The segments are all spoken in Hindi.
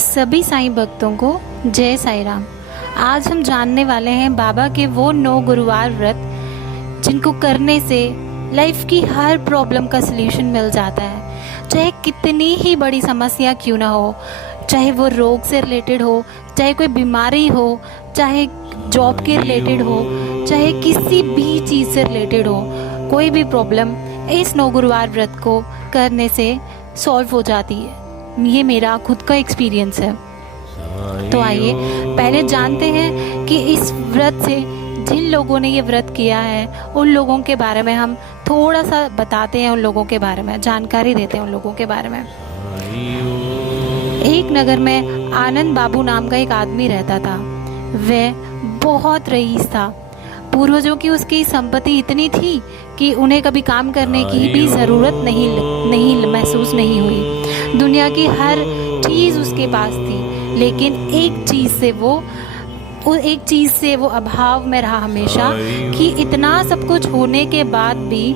सभी साईं भक्तों को जय साईं राम। आज हम जानने वाले हैं बाबा के वो 9 गुरुवार व्रत जिनको करने से लाइफ की हर प्रॉब्लम का सलूशन मिल जाता है। चाहे कितनी ही बड़ी समस्या क्यों ना हो, चाहे वो रोग से रिलेटेड हो, चाहे कोई बीमारी हो, चाहे जॉब के रिलेटेड हो, चाहे किसी भी चीज़ से रिलेटेड हो, कोई भी प्रॉब्लम इस 9 गुरुवार व्रत को करने से सॉल्व हो जाती है। ये मेरा खुद का एक्सपीरियंस है। तो आइए पहले जानते हैं कि इस व्रत से जिन लोगों ने ये व्रत किया है उन लोगों के बारे में हम थोड़ा सा बताते हैं, उन लोगों के बारे में जानकारी देते हैं, उन लोगों के बारे में। एक नगर में आनंद बाबू नाम का एक आदमी रहता था। वह बहुत रईस था। पूर्वजों की उसकी संपत्ति इतनी थी कि उन्हें कभी काम करने की भी ज़रूरत नहीं महसूस नहीं हुई। दुनिया की हर चीज़ उसके पास थी, लेकिन एक चीज़ से वो अभाव में रहा हमेशा कि इतना सब कुछ होने के बाद भी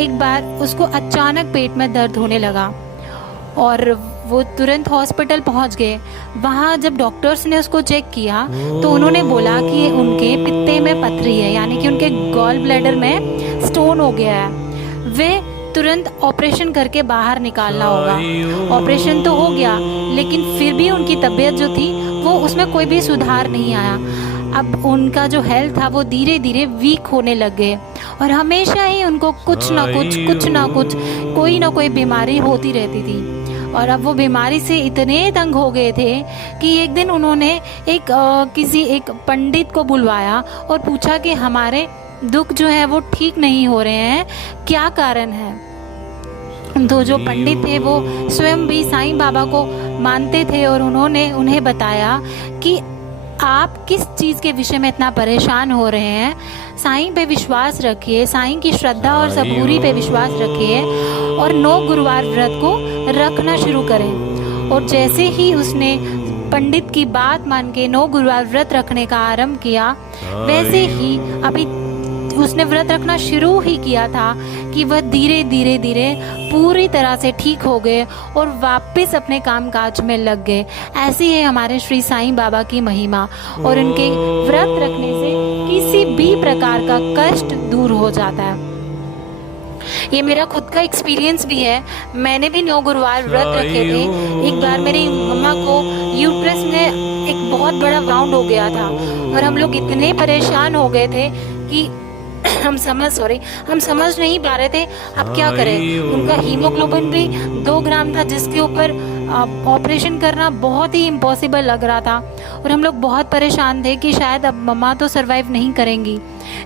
एक बार उसको अचानक पेट में दर्द होने लगा और वो तुरंत हॉस्पिटल पहुंच गए। वहाँ जब डॉक्टर्स ने उसको चेक किया तो उन्होंने बोला कि उनके पित्ते में पथरी है, यानी कि उनके गॉल ब्लैडर में स्टोन हो गया है। वे तुरंत ऑपरेशन करके बाहर निकालना होगा। ऑपरेशन तो हो गया, लेकिन फिर भी उनकी तबीयत जो थी वो उसमें कोई भी सुधार नहीं आया। अब उनका जो हेल्थ था वो धीरे धीरे वीक होने लग गए और हमेशा ही उनको कुछ ना कुछ कोई ना कोई बीमारी होती रहती थी। और अब वो बीमारी से इतने तंग हो गए थे कि एक दिन उन्होंने किसी एक पंडित को बुलवाया और पूछा कि हमारे दुख जो है वो ठीक नहीं हो रहे हैं, क्या कारण है। तो जो पंडित थे वो स्वयं भी साईं बाबा को मानते थे और उन्होंने उन्हें बताया कि आप किस चीज़ के विषय में इतना परेशान हो रहे हैं। साईं पे विश्वास रखिए, साईं की श्रद्धा और सबूरी पे विश्वास रखिए और 9 गुरुवार व्रत को रखना शुरू करें। और जैसे ही उसने पंडित की बात मान के 9 गुरुवार व्रत रखने का आरंभ किया, वैसे ही अभी उसने व्रत रखना शुरू ही किया था कि वह धीरे धीरे पूरी तरह से ठीक हो गए और वापस अपने कामकाज में लग गए। ऐसी है हमारे श्री साईं बाबा की महिमा और उनके व्रत रखने से किसी भी प्रकार का कष्ट दूर हो जाता है। ये मेरा खुद का एक्सपीरियंस भी है। मैंने भी 9 गुरुवार व्रत रखे थे। एक बार मेरी मम्मा को यूट्रस में एक बहुत बड़ा वाउंड हो गया था और हम लोग इतने परेशान हो गए थे कि हम समझ नहीं पा रहे थे अब क्या करें। उनका हीमोग्लोबिन भी 2 ग्राम था, जिसके ऊपर ऑपरेशन करना बहुत ही इम्पॉसिबल लग रहा था और हम लोग बहुत परेशान थे कि शायद अब मम्मा तो सरवाइव नहीं करेंगी,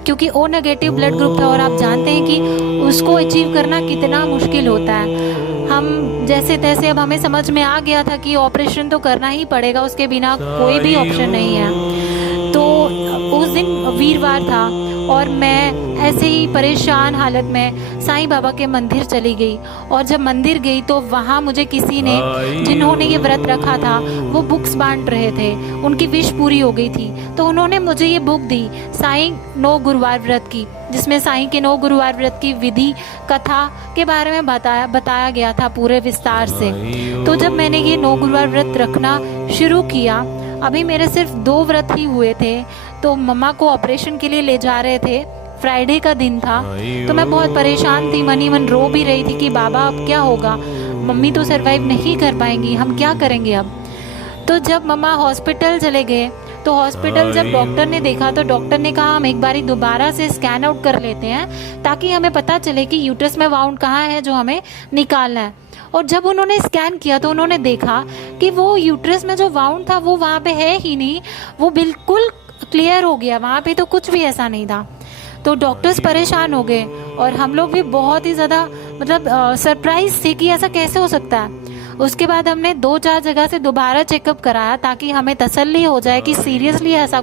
क्योंकि ओ नेगेटिव ब्लड ग्रुप था और आप जानते हैं कि उसको अचीव करना कितना मुश्किल होता है। हम जैसे तैसे अब हमें समझ में आ गया था कि ऑपरेशन तो करना ही पड़ेगा, उसके बिना कोई भी ऑप्शन नहीं है। तो उस दिन वीरवार था और मैं ऐसे ही परेशान हालत में साईं बाबा के मंदिर चली गई। और जब मंदिर गई तो वहाँ मुझे किसी ने, जिन्होंने ये व्रत रखा था, वो बुक्स बांट रहे थे। उनकी विश पूरी हो गई थी तो उन्होंने मुझे ये बुक दी, साईं 9 गुरुवार व्रत की, जिसमें साईं के 9 गुरुवार व्रत की विधि कथा के बारे में बताया गया था पूरे विस्तार से। तो जब मैंने ये 9 गुरुवार व्रत रखना शुरू किया, अभी मेरे सिर्फ 2 व्रत ही हुए थे, तो मम्मा को ऑपरेशन के लिए ले जा रहे थे। फ्राइडे का दिन था तो मैं बहुत परेशान थी, मन ही मन रो भी रही थी कि बाबा अब क्या होगा, मम्मी तो सरवाइव नहीं कर पाएंगी, हम क्या करेंगे अब। तो जब मम्मा हॉस्पिटल चले गए तो हॉस्पिटल जब डॉक्टर ने देखा तो डॉक्टर ने कहा हम एक बारी दोबारा से स्कैन आउट कर लेते हैं ताकि हमें पता चले कि यूट्रस में वाउंड कहाँ है जो हमें निकालना है। और जब उन्होंने स्कैन किया तो उन्होंने देखा कि वो यूट्रस में जो वाउंड था वो वहाँ पे है ही नहीं, वो बिल्कुल क्लियर हो गया, वहाँ पे तो कुछ भी ऐसा नहीं था। तो डॉक्टर्स परेशान हो गए और हम लोग भी बहुत ही ज़्यादा सरप्राइज थे कि ऐसा कैसे हो सकता है। उसके बाद हमने 2-4 जगह से दोबारा चेकअप कराया ताकि हमें तसल्ली हो जाए कि सीरियसली ऐसा